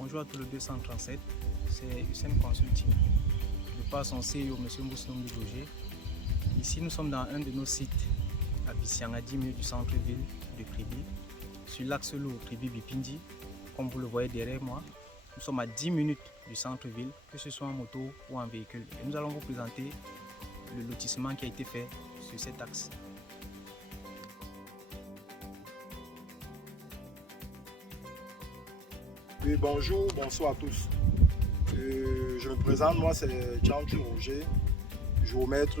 Bonjour à tous le 237, c'est Hussein Consulting. Je passe son CEO, M. Moussoum Dougé. Ici, nous sommes dans un de nos sites à Bissiang, à 10 minutes du centre-ville de Kribi, sur l'axe lourd Kribi-Bipindi. Comme vous le voyez derrière moi, nous sommes à 10 minutes du centre-ville, que ce soit en moto ou en véhicule. Et nous allons vous présenter le lotissement qui a été fait sur cet axe. Oui, bonjour, bonsoir à tous. Je me présente, moi c'est Tchantu Roger, géomètre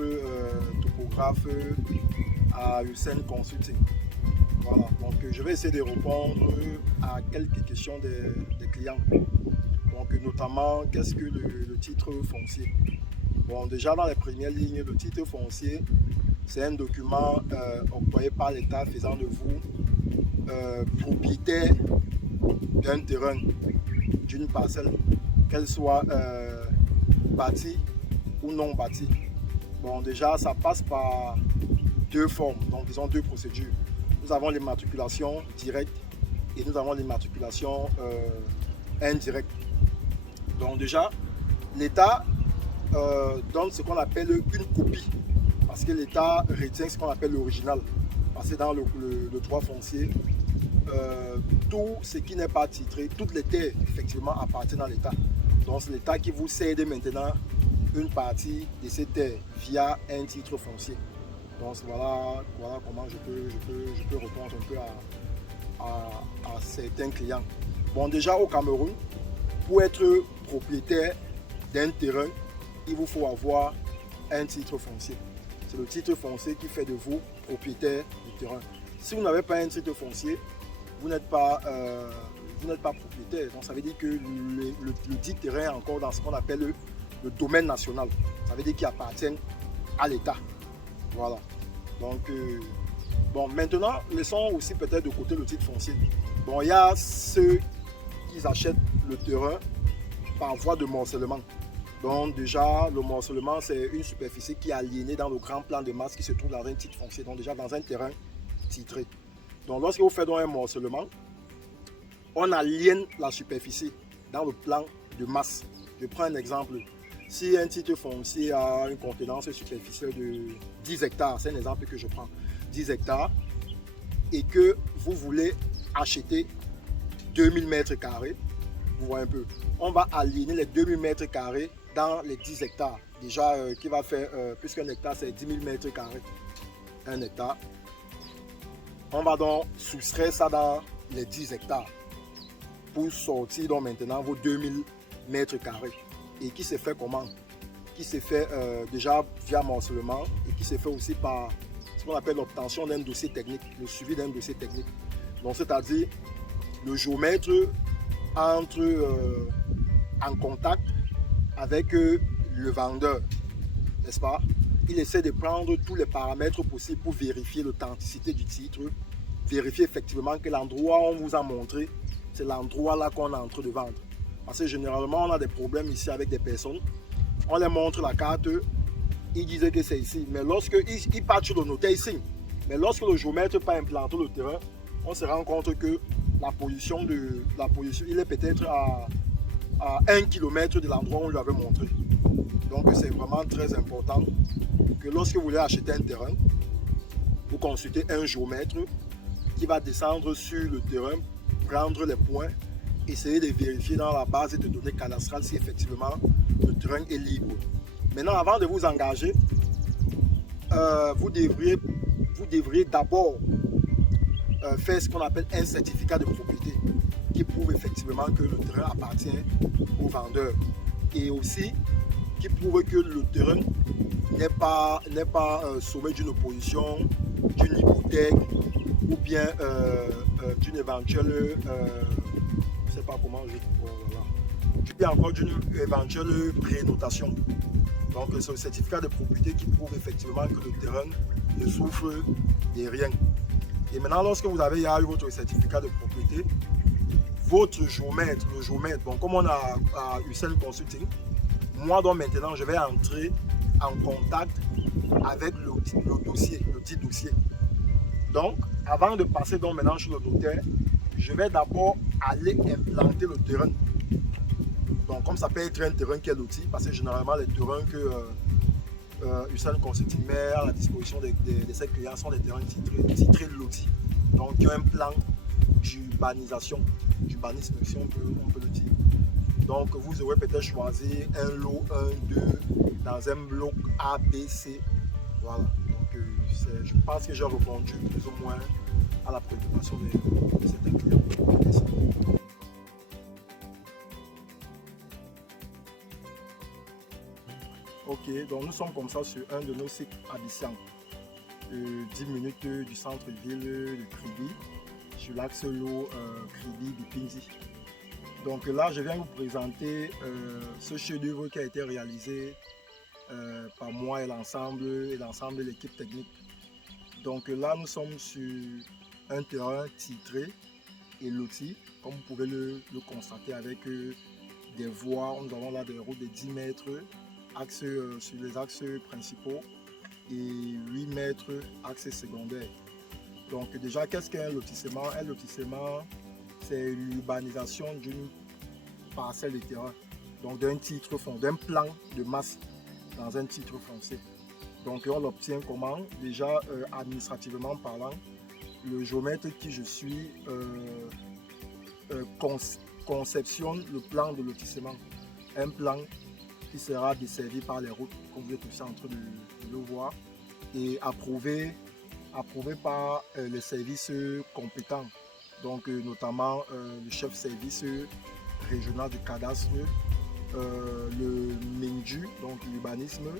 topographe à Hussein Consulting. Voilà, donc je vais essayer de répondre à quelques questions des clients. Donc notamment, qu'est-ce que le titre foncier? Bon, déjà dans les premières lignes, le titre foncier, c'est un document octroyé par l'État faisant de vous propriétaire d'un terrain, d'une parcelle, qu'elle soit bâtie ou non bâtie. Bon, déjà, ça passe par deux formes, donc disons deux procédures. Nous avons l'immatriculation directe et nous avons l'immatriculation indirecte. Donc déjà, l'État donne ce qu'on appelle une copie, parce que l'État retient ce qu'on appelle l'original. Parce que dans le droit foncier, tout ce qui n'est pas titré, toutes les terres effectivement appartiennent à l'État. Donc c'est l'État qui vous cède maintenant une partie de ces terres via un titre foncier. Donc voilà comment je peux répondre un peu à certains clients. Bon, déjà au Cameroun, pour être propriétaire d'un terrain, il vous faut avoir un titre foncier. C'est le titre foncier qui fait de vous propriétaire du terrain. Si vous n'avez pas un titre foncier, vous n'êtes pas propriétaire. Donc ça veut dire que le dit terrain est encore dans ce qu'on appelle le domaine national. Ça veut dire qu'il appartient à l'État. Voilà. Donc, bon, maintenant, laissons aussi peut-être de côté le titre foncier. Bon, il y a ceux qui achètent le terrain par voie de morcellement. Donc déjà, le morcellement, c'est une superficie qui est aliénée dans le grand plan de masse qui se trouve dans un titre foncier. Donc déjà dans un terrain titré. Donc lorsque vous faites donc un morcellement, on aliène la superficie dans le plan de masse. Je prends un exemple. Si un titre foncier a une contenance superficielle de 10 hectares, c'est un exemple que je prends, 10 hectares, et que vous voulez acheter 2000 mètres carrés, vous voyez un peu, on va aliéner les 2000 mètres carrés dans les 10 hectares. Déjà, qui va faire, puisqu'un hectare c'est 10 000 mètres carrés, un hectare. On va donc soustraire ça dans les 10 hectares pour sortir donc maintenant vos 2000 mètres carrés. Et qui s'est fait comment? Qui s'est fait déjà via morcellement et qui s'est fait aussi par ce qu'on appelle l'obtention d'un dossier technique, le suivi d'un dossier technique. Donc c'est-à-dire le géomètre entre en contact avec le vendeur, n'est-ce pas? Il essaie de prendre tous les paramètres possibles pour vérifier l'authenticité du titre, vérifier effectivement que l'endroit où on vous a montré, c'est l'endroit là qu'on est en train de vendre. Parce que généralement, on a des problèmes ici avec des personnes. On les montre la carte, ils disent que c'est ici. Mais lorsqu'ils partent sur le notaire, ils signent. Mais lorsque le géomètre part implanter le terrain, on se rend compte que la position, il est peut-être à 1 km de l'endroit où on lui avait montré. Donc c'est vraiment très important que lorsque vous voulez acheter un terrain, vous consultez un géomètre qui va descendre sur le terrain, prendre les points, essayer de vérifier dans la base de données cadastrale si effectivement le terrain est libre. Maintenant, avant de vous engager, vous devriez d'abord faire ce qu'on appelle un certificat de propriété qui prouve effectivement que le terrain appartient au vendeur et aussi qui prouve que le terrain n'est pas sommet d'une opposition, d'une hypothèque ou bien d'une éventuelle je ne sais pas comment voilà. Encore d'une éventuelle prénotation. Donc c'est le certificat de propriété qui prouve effectivement que le terrain ne souffre de rien. Et maintenant, lorsque vous avez eu votre certificat de propriété, votre géomètre, bon, comme on a à Hussein Consulting, moi donc maintenant je vais entrer en contact avec le dossier, le petit dossier. Donc, avant de passer donc maintenant chez le notaire, je vais d'abord aller implanter le terrain. Donc comme ça peut être un terrain qui est loti, parce que généralement les terrains que Hussein Consulting met à la disposition de ses clients sont des terrains titrés lotis. Donc il y a un plan d'urbanisation, d'urbanisme si on peut le dire. Donc vous aurez peut-être choisi un lot 1, 2 dans un bloc A, B, C. Voilà. Donc je pense que j'ai répondu plus ou moins à la préoccupation de certains clients. Ok, donc nous sommes comme ça sur un de nos sites abyssiens, 10 minutes du centre-ville de Kribi, sur l'axe l'eau Kribi-Bipinzi. Donc là, je viens vous présenter ce chef-d'œuvre qui a été réalisé par moi et l'ensemble de l'équipe technique. Donc là, nous sommes sur un terrain titré et loti, comme vous pouvez le constater avec des voies. Nous avons là des routes de 10 mètres sur les axes principaux et 8 mètres axes secondaires. Donc déjà, qu'est-ce qu'un lotissement? Un lotissement, c'est l'urbanisation d'une parcelle de terrain, donc d'un titre foncier, d'un plan de masse dans un titre foncier. Donc on l'obtient comment? Déjà administrativement parlant, le géomètre qui je suis conceptionne le plan de lotissement. Un plan qui sera desservi par les routes, comme vous êtes aussi en train de le voir, et approuvé par les services compétents, donc notamment le chef service régional du cadastre, le MINDU, donc l'urbanisme,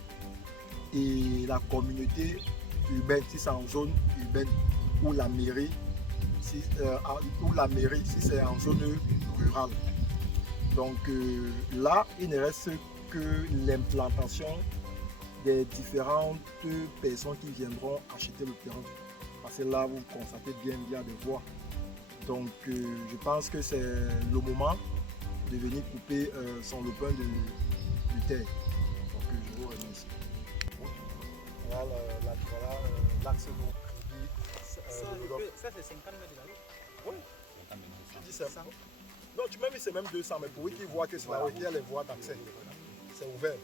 et la communauté urbaine, si c'est en zone urbaine, ou la mairie, si c'est en zone rurale. Donc là, il ne reste que l'implantation des différentes personnes qui viendront acheter le terrain. Parce que là, vous constatez bien, il y a des voies. Donc je pense que c'est le moment de venir couper son lopin de terre. Donc je vous remercie. Voilà l'axe Ça c'est 50 mètres de la route. Oui. Tu dis ça. Non, tu m'as mis c'est même 200, mais pour eux qui voient que c'est là où il y a les voies d'accès. C'est ouvert.